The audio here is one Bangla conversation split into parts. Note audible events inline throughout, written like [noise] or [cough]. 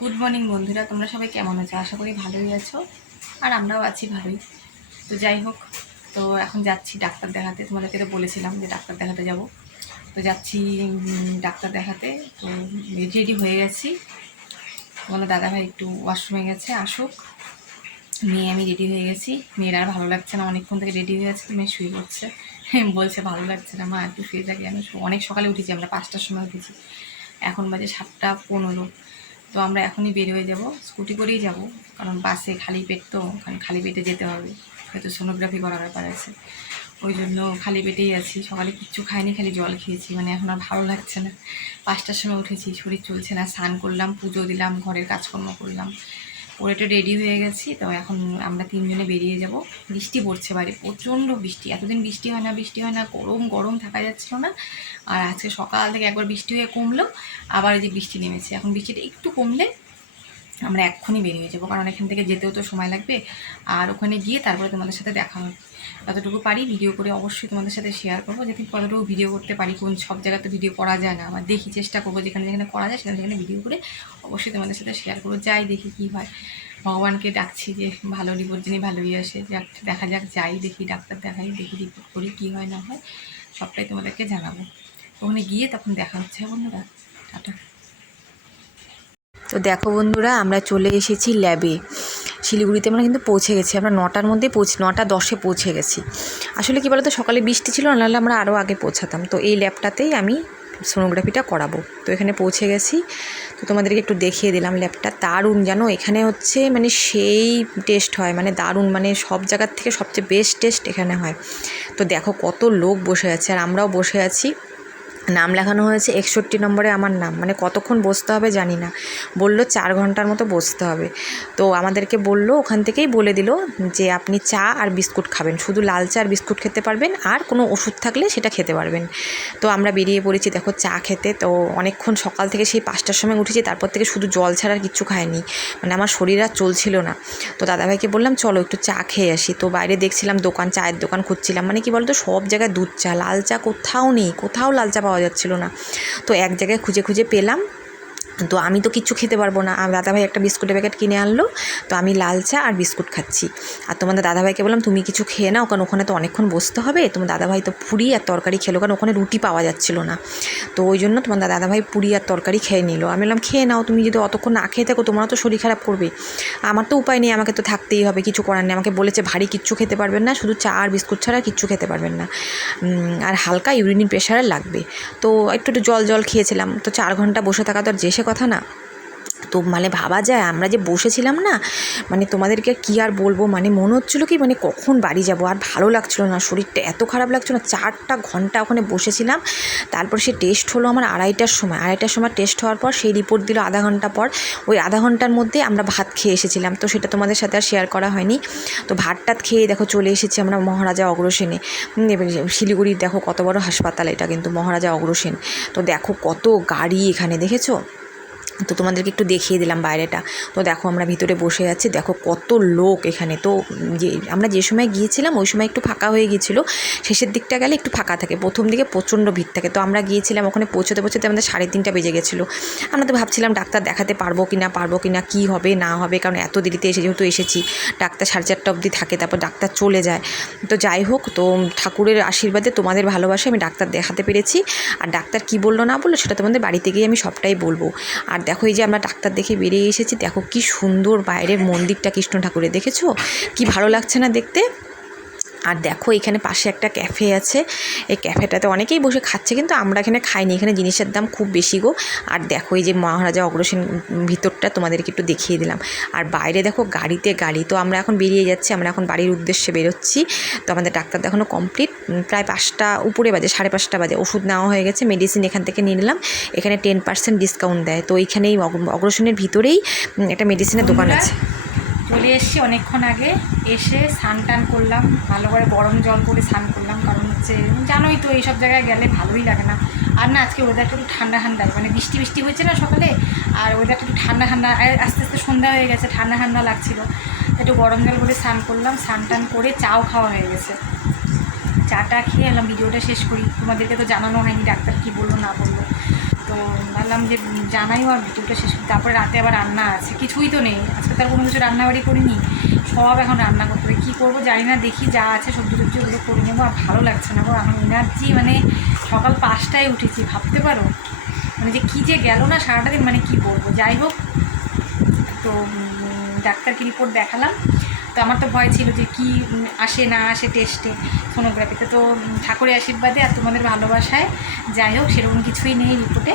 গুড মর্নিং বন্ধুরা। তোমরা সবাই কেমন আছো? আশা করি ভালোই আছো, আর আমরাও আছি ভালোই। তো যাই হোক, তো এখন যাচ্ছি ডাক্তার দেখাতে। তোমাদেরকে তো বলেছিলাম যে ডাক্তার দেখাতে যাব। তো যাচ্ছি ডাক্তার দেখাতে। তো রেডি হয়ে গেছি। তোমাদের দাদাভাই একটু ওয়াশরুমে গেছে, আসুক। মেয়ে আমি রেডি হয়ে গেছি। মেয়ের আর ভালো লাগছে না। অনেকক্ষণ থেকে রেডি হয়ে আছে, মেয়ে শুয়ে পড়ছে। [laughs] বলছে, ভালো লাগছে না, মা, একটু শুয়ে থাকি। আমি অনেক সকালে উঠেছি, আমরা পাঁচটার সময় উঠেছি। এখন বাজে সাতটা পনেরো। তো আমরা এখনই বের হয়ে যাব। স্কুটি করেই যাব, কারণ বাসে খালি পেট তো ওখানে খালি পেটে যেতে হবে। হয়তো সোনোগ্রাফি করার ব্যাপার আছে। ওই জন্য খালি পেটেই আছি। সকালে কিচ্ছু খাইনি, খালি জল খেয়েছি। মানে এখন আর ভালো লাগছে না। পাঁচটার সময় উঠেছি, শরীর চলছে না। স্নান করলাম, পুজো দিলাম, ঘরের কাজকর্ম করলাম। একটু রেডি হয়ে গেছি, তো এখন আমরা তিনজনে বেরিয়ে যাব। বৃষ্টি পড়ছে বাড়ি, প্রচণ্ড বৃষ্টি। এতদিন বৃষ্টি হয় না, বৃষ্টি হয় না, গরম গরম থাকা যাচ্ছিল না। আর আজকে সকাল থেকে একবার বৃষ্টি হয়ে কমলো, আবার এই যে বৃষ্টি নেমেছে। এখন বৃষ্টিটা একটু কমলে আমরা এক্ষুনি বেরিয়ে যাব। কারণ এখান থেকে যেতেও তো সময় লাগবে। আর ওখানে গিয়ে তারপরে তোমাদের সাথে দেখা হবে। যতটুকু পারি ভিডিও করে অবশ্যই তোমাদের সাথে শেয়ার করব। যেদিন কতটুকু ভিডিও করতে পারি, কোন সব জায়গাতে ভিডিও করা যায় না। আমার দেখি চেষ্টা করব যেখানে যেখানে করা যায়, সেখানে সেখানে ভিডিও করে অবশ্যই তোমাদের সাথে শেয়ার করব। যাই দেখি কী হয়। ভগবানকে ডাকছি যে ভালো রিপোর্ট ভালোই আসে, যাক, দেখা যাক, যাই দেখি, ডাক্তার দেখাই, দেখি রিপোর্ট করি, কী হয় না হয়, সবটাই তোমাদেরকে জানাব। ওখানে গিয়ে তখন দেখা হচ্ছে, বন্ধুরা। টাটা। তো দেখো বন্ধুরা, আমরা চলে এসেছি ল্যাবে শিলিগুড়িতে আমরা কিন্তু পৌঁছে গেছি। আমরা নটার মধ্যে পৌঁছে, নটা দশে পৌঁছে গেছি। আসলে কী বলতো, সকালে বৃষ্টি ছিল নাহলে আমরা আরও আগে পৌঁছাতাম। তো এই ল্যাবটাতেই আমি সোনোগ্রাফিটা করাবো। তো এখানে পৌঁছে গেছি। তো তোমাদেরকে একটু দেখিয়ে দিলাম ল্যাবটা দারুণ জানো, এখানে হচ্ছে মানে সেই টেস্ট হয় মানে দারুণ মানে সব জায়গার থেকে সবচেয়ে বেস্ট টেস্ট এখানে হয়। তো দেখো কত লোক বসে আছে, আর আমরাও বসে আছি। নাম লেখানো হয়েছে একষট্টি নম্বরে আমার নাম। মানে কতক্ষণ বসতে হবে জানি না। বলল চার ঘণ্টার মতো বসতে হবে। তো আমাদেরকে বলল, ওখান থেকেই বলে দিল যে, আপনি চা আর বিস্কুট খাবেন। শুধু লাল চা আর বিস্কুট খেতে পারবেন, আর কোনো ওষুধ থাকলে সেটা খেতে পারবেন। তো আমরা বেরিয়ে পড়েছি, দেখো চা খেতে। তো অনেকক্ষণ সকাল থেকে সেই পাঁচটার সময় উঠেছি, তারপর থেকে শুধু জল ছাড়া আর কিচ্ছু খায়নি মানে আমার শরীর আর চলছিল না। তো দাদাভাইকে বললাম, চলো একটু চা খেয়ে আসি। তো বাইরে দেখছিলাম দোকান, চায়ের দোকান খুঁজছিলাম। মানে কি বলতো, সব জায়গায় দুধ চা, লাল চা কোথাও নেই, কোথাও লাল চা পাওয়া যাচ্ছিল না। তো এক জায়গায় খুঁজে খুঁজে পেলাম। তো আমি তো কিচ্ছু খেতে পারব না। আর দাদাভাই একটা বিস্কুটের প্যাকেট কিনে আনলো। তো আমি লাল চা আর বিস্কুট খাচ্ছি। আর তোমাদের দাদাভাইকে বললাম, তুমি কিছু খেয়ে নাও, কারণ ওখানে তো অনেকক্ষণ বসতে হবে। তোমার দাদাভাই তো পুরি আর তরকারি খেলো, কারণ ওখানে রুটি পাওয়া যাচ্ছিল না। তো ওই জন্য তোমার দাদাভাই পুরি আর তরকারি খেয়ে নিল। আমি বললাম, খেয়ে নাও, তুমি যদি অতক্ষণ না খেয়ে থাকো, তোমারও তো শরীর খারাপ করবে। আমার তো উপায় নেই, আমাকে তো থাকতেই হবে, কিছু করার নেই। আমাকে বলেছে, ভারী কিচ্ছু খেতে পারবেন না, শুধু চা আর বিস্কুট ছাড়া কিচ্ছু খেতে পারবেন না। আর হালকা ইউরিন প্রেশারে লাগবে। তো একটু একটু জল জল খেয়েছিলাম। তো চার ঘণ্টা বসে থাকা তো আর যে সে কথা না। তো মানে ভাবা যায়, আমরা যে বসেছিলাম না মানে তোমাদেরকে কি আর বলব? মানে মনে হচ্ছিল কি মানে কখন বাড়ি যাব? আর ভালো লাগছিল না, শরীরটা এত খারাপ লাগছিল না, চারটা ঘণ্টা ওখানে বসেছিলাম। তারপর সে টেস্ট হলো আমার আড়াইটার সময়। আড়াইটার সময় টেস্ট হওয়ার পর সেই রিপোর্ট দিল আধা ঘণ্টা পর। ওই আধা ঘণ্টার মধ্যে আমরা ভাত খেয়ে এসেছিলাম। তো সেটা তোমাদের সাথে আর শেয়ার করা হয়নি। তো ভাত টাত খেয়ে দেখো চলে এসেছি আমরা মহারাজা অগ্রসেনে। শিলিগুড়ির দেখো কত বড় হাসপাতাল এটা কিন্তু মহারাজা অগ্রসেন। তো দেখো কত গাড়ি এখানে, দেখেছ? তো তোমাদেরকে একটু দেখিয়ে দিলাম বাইরেটা। তো দেখো আমরা ভিতরে বসে আছি, দেখো কত লোক এখানে। তো যে, আমরা যে সময় গিয়েছিলাম, ওই সময় একটু ফাঁকা হয়ে গিয়েছিল। শেষের দিকটা গেলে একটু ফাঁকা থাকে, প্রথম দিকে প্রচণ্ড ভিড় থাকে। তো আমরা গিয়েছিলাম, ওখানে পৌঁছতে পৌঁছতে আমাদের সাড়ে তিনটা বেজে গেছিল। আমরা তো ভাবছিলাম ডাক্তার দেখাতে পারব কি না পারব কি না কী হবে, না হবে, কারণ এত দেরিতে এসে যেহেতু এসেছি, ডাক্তার সাড়ে চারটা অবধি থাকে, তারপর ডাক্তার চলে যায়। তো যাই হোক, তো ঠাকুরের আশীর্বাদে তোমাদের ভালোবাসে আমি ডাক্তার দেখাতে পেরেছি। আর ডাক্তার কি বলল না বলল, সেটা তোমাদের বাড়িতে গিয়ে আমি সবটাই বলব। আর দেখো এই যে আমরা ডাক্তার দেখে বেরিয়ে এসেছি, দেখো কি সুন্দর বাইরের মন্দিরটা কৃষ্ণ ঠাকুরের, দেখেছ? কি ভালো লাগছে না দেখতে? আর দেখো, এখানে পাশে একটা ক্যাফে আছে। এই ক্যাফেটাতে অনেকেই বসে খাচ্ছে, কিন্তু আমরা এখানে খাইনি। এখানে জিনিসের দাম খুব বেশি গো। আর দেখো, এই যে মহারাজা অগ্রসেন ভিতরটা তোমাদেরকে একটু দেখিয়ে দিলাম। আর বাইরে দেখো, গাড়িতে গাড়ি। তো আমরা এখন বেরিয়ে যাচ্ছি, আমরা এখন বাড়ির উদ্দেশ্যে বেরোচ্ছি। তো আমাদের ডাক্তার দেখানো কমপ্লিট প্রায় পাঁচটা, উপরে বাজে, সাড়ে পাঁচটা বাজে। ওষুধ নেওয়া হয়ে গেছে মেডিসিন এখান থেকে নিয়ে নিলাম। এখানে টেন পার্সেন্ট ডিসকাউন্ট দেয়। তো এইখানেই অগ- অগ্রসেনের ভিতরেই একটা মেডিসিনের দোকান আছে। চলে এসেছি অনেকক্ষণ আগে। এসে স্নান টান করলাম, ভালো করে গরম জল করে স্নান করলাম, কারণ হচ্ছে জানোই তো এইসব জায়গায় গেলে ভালোই লাগে না। আর না, আজকে ওয়েদারটা একটু ঠান্ডা ঠান্ডা মানে বৃষ্টি বৃষ্টি হয়েছে না সকালে? আর ওয়েদারটা একটু ঠান্ডা ঠান্ডা আস্তে আস্তে সন্ধ্যা হয়ে গেছে, ঠান্ডা ঠান্ডা লাগছিল। একটু গরম জল করে স্নান করলাম, স্নান টান করে চাও খাওয়া হয়ে গেছে। চাটা খেয়ে এলাম, ভিডিওটা শেষ করি। তোমাদেরকে তো জানানো হয়নি, ডাক্তার কী বলল, না বলল। ভাবলাম যে জানাই আর ভিডিওটা শেষ। তারপরে রাতে আবার রান্না আছে, কিছুই তো নেই। আজকে তার কোনো কিছু রান্নাবাড়ি করিনি, সব এখন রান্না করতে হবে। কী করব জানি না, দেখি যা আছে, সবজি টবজি ওগুলো করে নেব, আর ভালো লাগছে না এখন এনার্জি মানে সকাল পাঁচটায় উঠেছি, ভাবতে পারো? মানে যে কী যে গেল না সারাটা দিন মানে কি বলব? যাই হোক, তো ডাক্তারকে রিপোর্ট দেখালাম। তো আমার তো ভয় ছিল যে কি আসে না আসে টেস্টে সোনোগ্রাফিতে তো ঠাকুরের আশীর্বাদে আর তোমাদের ভালোবাসায় যাই হোক, সেরকম কিছুই নেই রিপোর্টে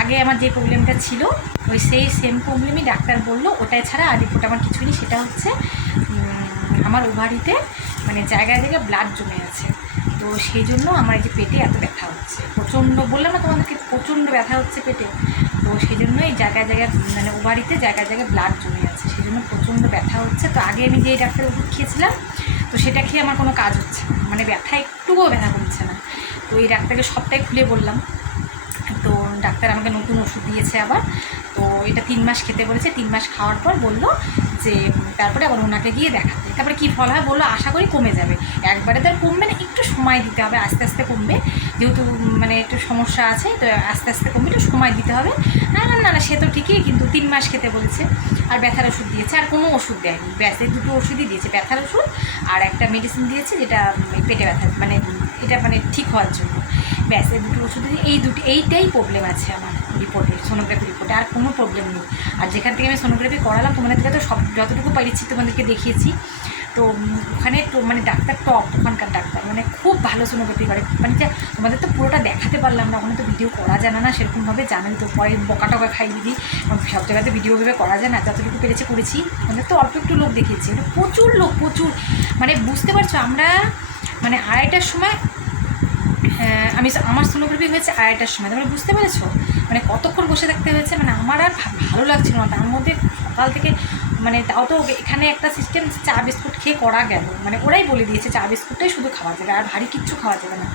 আগে আমার যে প্রবলেমটা ছিল, ওই সেই সেম প্রবলেমই ডাক্তার বলল, ওটাই ছাড়া আর রিপোর্ট আমার কিছুই নেই। সেটা হচ্ছে আমার ওভারিতে মানে জায়গায় জায়গায় ব্লাড জমে আছে। তো সেই জন্য আমার এই যে পেটে এত ব্যথা হচ্ছে। প্রচণ্ড, বললাম না তোমাদেরকে, প্রচণ্ড ব্যথা হচ্ছে পেটে। তো সেই জন্য এই জায়গায় জায়গায় মানে ওভারিতে জায়গায় জায়গায় ব্লাড জমে জন্য প্রচণ্ড ব্যথা হচ্ছে। তো আগে আমি যেই ডাক্তার ওষুধ খেয়েছিলাম, তো সেটা খেয়ে আমার কোনো কাজ হচ্ছে না। মানে ব্যথা একটুও ব্যথা কমছে না। তো এই ডাক্তারকে সবটাই খুলে বললাম। তো ডাক্তার আমাকে নতুন ওষুধ দিয়েছে আবার। তো এটা তিন মাস খেতে বলেছে। তিন মাস খাওয়ার পর বলল যে, তারপরে আবার ওনাকে গিয়ে দেখাতে। তারপরে কী ফল হয়? বলল, আশা করি কমে যাবে। একবারে তো আর কমবে না, একটু সময় দিতে হবে। আস্তে আস্তে কমবে। যেহেতু মানে একটু সমস্যা আছে, তো আস্তে আস্তে কমবে, একটু সময় দিতে হবে। না না না, সে তো ঠিকই, কিন্তু তিন মাস খেতে বলেছে। আর ব্যথার ওষুধ দিয়েছে, আর কোনো ওষুধ দেয়নি। ব্যাস, এই দুটো ওষুধই দিয়েছে, ব্যথার ওষুধ আর একটা মেডিসিন দিয়েছে যেটা পেটে ব্যথা মানে এটা মানে ঠিক হওয়ার জন্য। ব্যাস, এই দুটো ওষুধ এই দুটো, এইটাই প্রবলেম আছে আমার রিপোর্টে সোনোগ্রাফি রিপোর্টে আর কোনো প্রবলেম নেই। আর যেখান থেকে আমি সোনোগ্রাফি করালাম, তোমাদের থেকে তো সব, যতটুকু পারিচ্ছি তোমাদেরকে দেখিয়েছি। তো ওখানে তো মানে ডাক্তার টপ ওখানকার ডাক্তার। মানে খুব ভালো সোনোগ্রাফি করে। মানে যে তোমাদের তো পুরোটা দেখাতে পারলাম না ওখানে তো ভিডিও করা যায় না সেরকমভাবে জানোই তো। পরে বকা টকা খাই দিদি। সব জায়গাতে ভিডিও ভেবে করা যায় না যতটুকু পেরেছে করেছি। আমাদের তো অল্প একটু লোক দেখিয়েছি। এটা প্রচুর লোক প্রচুর। মানে বুঝতে পারছ আমরা মানে আড়াইটার সময় হ্যাঁ, আমি আমার সোনোগ্রাফি হয়েছে আড়াইটার সময়। তোমরা বুঝতে পেরেছ? মানে কতক্ষণ বসে থাকতে হয়েছে? মানে আমার আর ভালো লাগছিল না। তার মধ্যে সকাল থেকে মানে তাও তো এখানে একটা সিস্টেম চা বিস্কুট খেয়ে করা গেল। মানে ওরাই বলে দিয়েছে চা বিস্কুটটাই শুধু খাওয়া যাবে, আর ভারী কিচ্ছু খাওয়া যাবে না।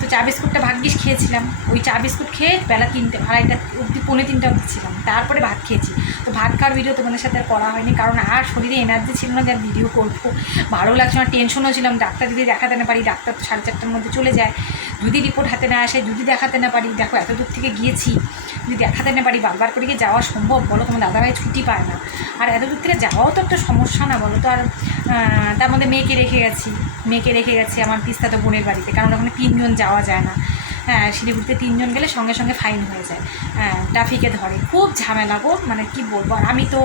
তো চা বিস্কুটটা ভাগ্যিস খেয়েছিলাম। ওই চা বিস্কুট খেয়ে বেলা তিনটে, আড়াইটা অবধি, পৌনে তিনটা অবধি ছিলাম। তারপরে ভাত খেয়েছি। তো ভাত খাওয়ার ভিডিও তোমাদের সাথে আর করা হয়নি, কারণ আর শরীরে এনার্জি ছিল না যার ভিডিও করব। ভালো লাগছে না টেনশনও ছিলাম। ডাক্তার যদি দেখাতে না পারি, ডাক্তার তো সাড়ে চারটার মধ্যে চলে যায়। যদি রিপোর্ট হাতে না আসে, যদি দেখাতে না পারি, দেখো এত দূর থেকে গিয়েছি, যদি দেখাতে না পারি, বারবার করে গিয়ে যাওয়া সম্ভব? বলো, তোমার দাদাভাই ছুটি পায় না। আর এত দূর থেকে যাওয়াও তো একটা সমস্যা না, বলো তো? আর তার মধ্যে মেয়েকে রেখে গেছি। মেয়েকে রেখে গেছি আমার পিস্তাতো বোনের বাড়িতে, কারণ ওখানে তিনজন যাওয়া যায় না। হ্যাঁ শিলিগুড়িতে তিনজন গেলে সঙ্গে সঙ্গে ফাইন হয়ে যায়। হ্যাঁ ট্রাফিকে ধরে। খুব ঝামেলা গো মানে কি বলব? আর আমি তো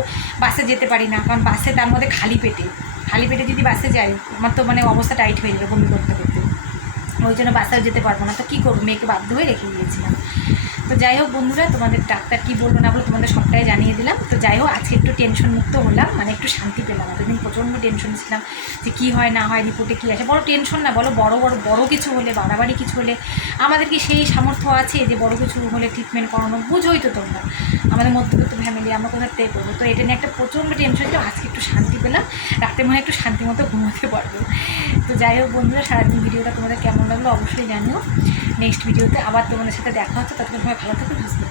বাসে যেতে পারি না, কারণ বাসে তার মধ্যে খালি পেটে। খালি পেটে যদি বাসে যাই, আমার তো মানে অবস্থা টাইট হয়ে যাবে বমি করতে করতে। ওই জন্য বাসায় যেতে পারব না। তো কী করব? মেয়েকে বাধ্য হয়ে রেখে গিয়েছিলাম তো যাই হোক বন্ধুরা, তোমাদের ডাক্তার কী বলল না বলো তোমাদের সবটাই জানিয়ে দিলাম। তো যাই হোক, আজকে একটু টেনশন মুক্ত হলাম মানে একটু শান্তি পেলাম। এতদিন প্রচণ্ড টেনশন ছিলাম যে কী হয়, না হয় রিপোর্টে কী আসে। বড় টেনশন না, বলো বড় বড় বড় কিছু হলে, বাড়াবাড়ি কিছু হলে আমাদের কি সেই সামর্থ্য আছে যে বড় কিছু হলে ট্রিটমেন্ট করানো বুঝোই তো তোমরা। আমাদের মধ্যবিত্ত ফ্যামিলি আমরা কোথার থেকে করব? তো এটা নিয়ে একটা প্রচণ্ড টেনশন ছিল আজকে একটু শান্তি পেলাম রাতে মনে একটু শান্তি মতো ঘুমোতে পারব। তো যাই হোক বন্ধুরা, সারাদিন ভিডিওটা তোমাদের কেমন লাগল অবশ্যই জানিও। নেক্সট ভিডিওতে আবার তোমাদের সাথে দেখা হচ্ছে। ততক্ষণ সময় ভালো থাকো, সুস্থ।